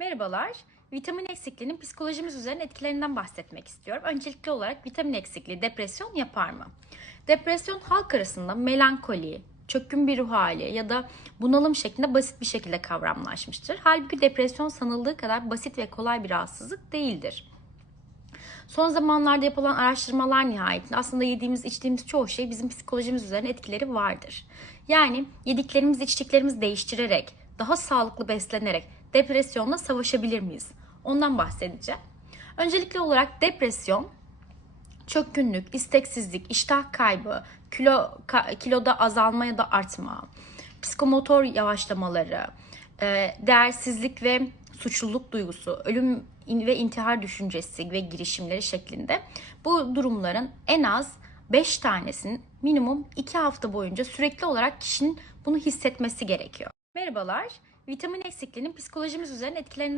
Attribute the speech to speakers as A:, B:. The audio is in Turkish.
A: Merhabalar. Vitamin eksikliğinin psikolojimiz üzerine etkilerinden bahsetmek istiyorum. Öncelikli olarak vitamin eksikliği depresyon yapar mı? Depresyon halk arasında melankoli, çökkün bir ruh hali ya da bunalım şeklinde basit bir şekilde kavramlaşmıştır. Halbuki depresyon sanıldığı kadar basit ve kolay bir rahatsızlık değildir. Son zamanlarda yapılan araştırmalar nihayetinde aslında yediğimiz içtiğimiz çoğu şey bizim psikolojimiz üzerine etkileri vardır. Yani yediklerimiz içtiklerimizi değiştirerek, daha sağlıklı beslenerek depresyonla savaşabilir miyiz? Ondan bahsedeceğim. Öncelikli olarak depresyon çökkünlük, isteksizlik, iştah kaybı, kilo ka- kiloda azalma ya da artma, psikomotor yavaşlamaları, e, değersizlik ve suçluluk duygusu, ölüm ve intihar düşüncesi ve girişimleri şeklinde bu durumların en az 5 tanesinin minimum 2 hafta boyunca sürekli olarak kişinin bunu hissetmesi gerekiyor. Merhabalar. Vitamin eksikliğinin psikolojimiz üzerine etkilerinden